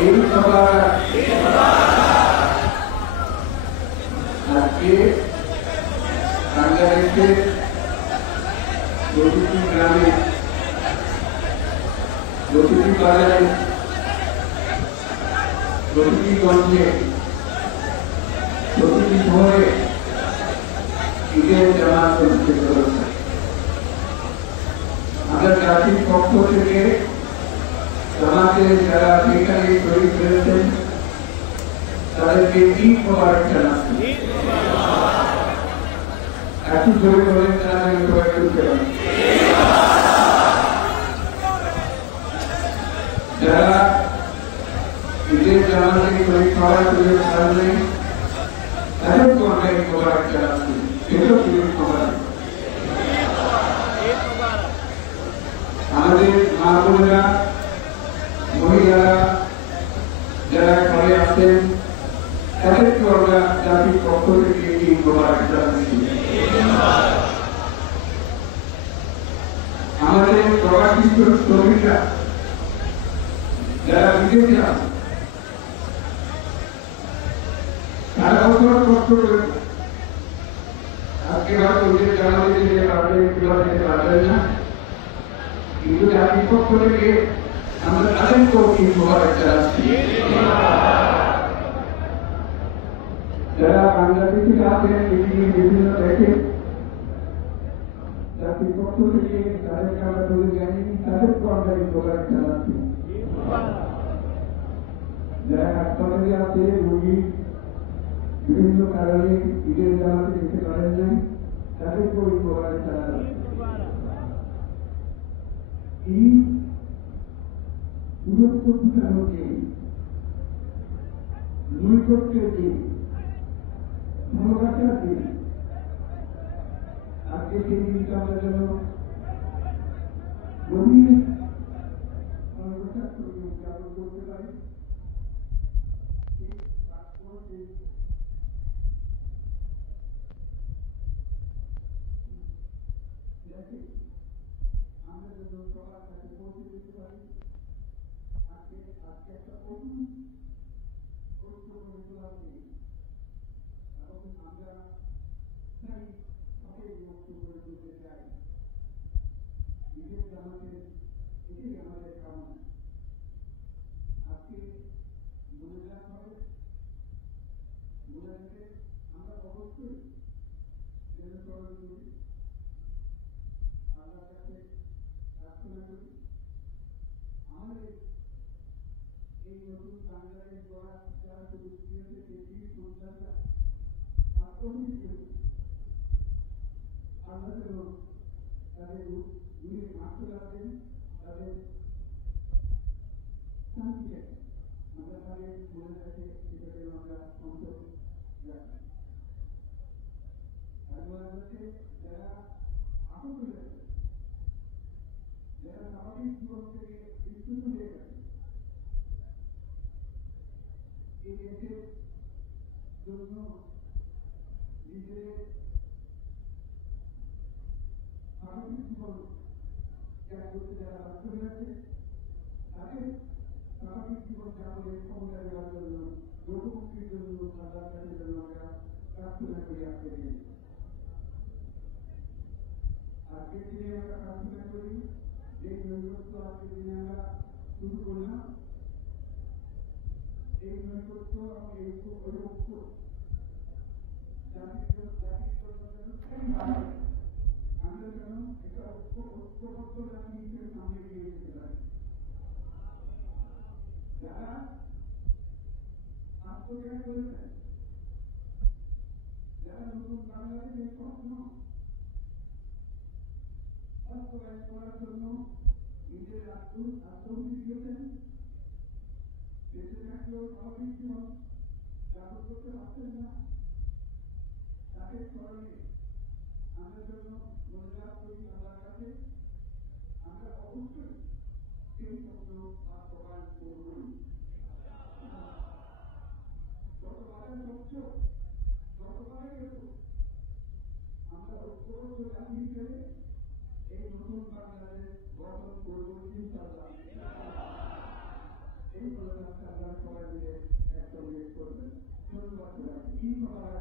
আজকে বাংলাদেশের প্রতিটি গ্রামে, প্রতিটি বাজারে, প্রতিটি গঞ্জে, প্রতিটি শহরে ঈদের জামাত অনুষ্ঠিত হচ্ছে। আমরা জাতির পক্ষ থেকে জামাতের যারা সেখানে শহীদ হয়েছেন তাদেরকে ঈদ মোবারক জানাচ্ছি। একটু জোরে বলেন, তারা সবাই করতে পারে। যারা ঈদের জামাতে শহীদ হওয়ার সুযোগ পান নাই তাদেরকেও আমরা ঈদ মোবারক জানাচ্ছি। সেটাও সুযোগ খবর। আমাদের মা বোনেরা, মহিলারা যারা ঘরে আছেন তাদেরকে আমরা জাতির পক্ষ থেকে ঈদ মোবারক জানাচ্ছি। আমাদের প্রবাসী শ্রমিকরা যারা বিদেশে আছে তারা বছর কষ্ট করে আজকে হয়তো ঈদের জামাতে যেতে পারবেন কিংবা যেতে পারবেন না, কিন্তু জাতির পক্ষ থেকে আমরা তাদেরকেও ঈদ মোবারক জানাচ্ছি। যারা বাংলাদেশে আছেন পৃথিবীর বিভিন্ন দেশে জাতির পক্ষ থেকে তাদেরকে আমরা তুলে জানি, তাদেরকেও আমরা ঈদ মোবারক জানাচ্ছি। যারা হাসপাতালে আছে, রোগী বিভিন্ন কারণে ঈদের জামাতে যেতে পারেন নাই, তাদেরকেও ঈদ মোবারক জানাচ্ছি। এই দূরত্ব ঘুটানোর দিন, নৈকট্যের দিন, ভালোবাসার দিন। আজকে সেই দিনটা আমরা যেন গভীর ভালোবাসার সঙ্গে উদযাপন করতে পারি। আমরা যেন সবার কাছে পৌঁছে দিতে পারি। আজকে একটা নতুন ঐক্য গড়ে তোলার দিন, এবং আমরা চাই সবাই ঐক্য গড়ে তুলতে চাই। ঈদের জামাতের এটাই আমাদের কামনা। আজকে মনে রাখতে হবে, মনে রেখে আমরা অবশ্যই যেন স্মরণ করি, আল্লাহর কাছে প্রার্থনা করি আমাদের এই নতুন বাংলাদেশ গড়ার যারা সুযোগ দিয়েছে সেই বীর সন্তানরা আল্লাহ যেন তাদের দূরে মাফিরাত দেন, তাদের শান্তি দেন। আমরা তাদের মনে রাখে সেটা যেন আমরা অন্তর রাখি। যারা আহত হয়েছে, যারা স্বাভাবিক জীবন থেকে বিচ্যুত হয়ে গেছে, এই দেশের জন্য নিজের স্বাভাবিক জীবন ত্যাগ করতে যারা বাধ্য হয়েছে, তাদের স্বাভাবিক জীবন যাপনের ক্ষমতা দেওয়ার জন্য, লোকমুক্তির জন্য, আল্লাহর কাছে জন্য আমরা প্রার্থনা করি। আজকের দিনে আমরা প্রার্থনা করি যে নৈকট্য আজকের দিনে আমরা শুরু করলাম, এই নৈকট্য এবং এই ঐক্য আমরা যেন একটা ঐক্যবদ্ধ জাতি হিসেবে সামনে এগিয়ে যেতে পারি। যারা আত্মত্যাগ করেছেন, যারা নতুন বাংলাদেশের স্বপ্ন বাস্তবায়ন করার জন্য নিজের আত্মহুতি দিয়েছেন, দেশে থাকলেও স্বাভাবিক জীবন যাপন করতে পারছেন না, তাদের স্মরণে আমরা জন্য মনোজাত করি আল্লাহর কাছে। আমরা অবশ্যই সেই স্বপ্ন বাস্তবায়ন করব। যতবারে স্বচ্ছ, ততবারে আমরা ঐক্যবদ্ধ জাতি হিসেবে এই নতুন বাংলাদেশ গঠন করব ইনশাআল্লাহ। এই প্রোগ্রামটা আপনারা সবাই মিলে একসঙ্গে করবেন। ধন্যবাদ সবাইকে।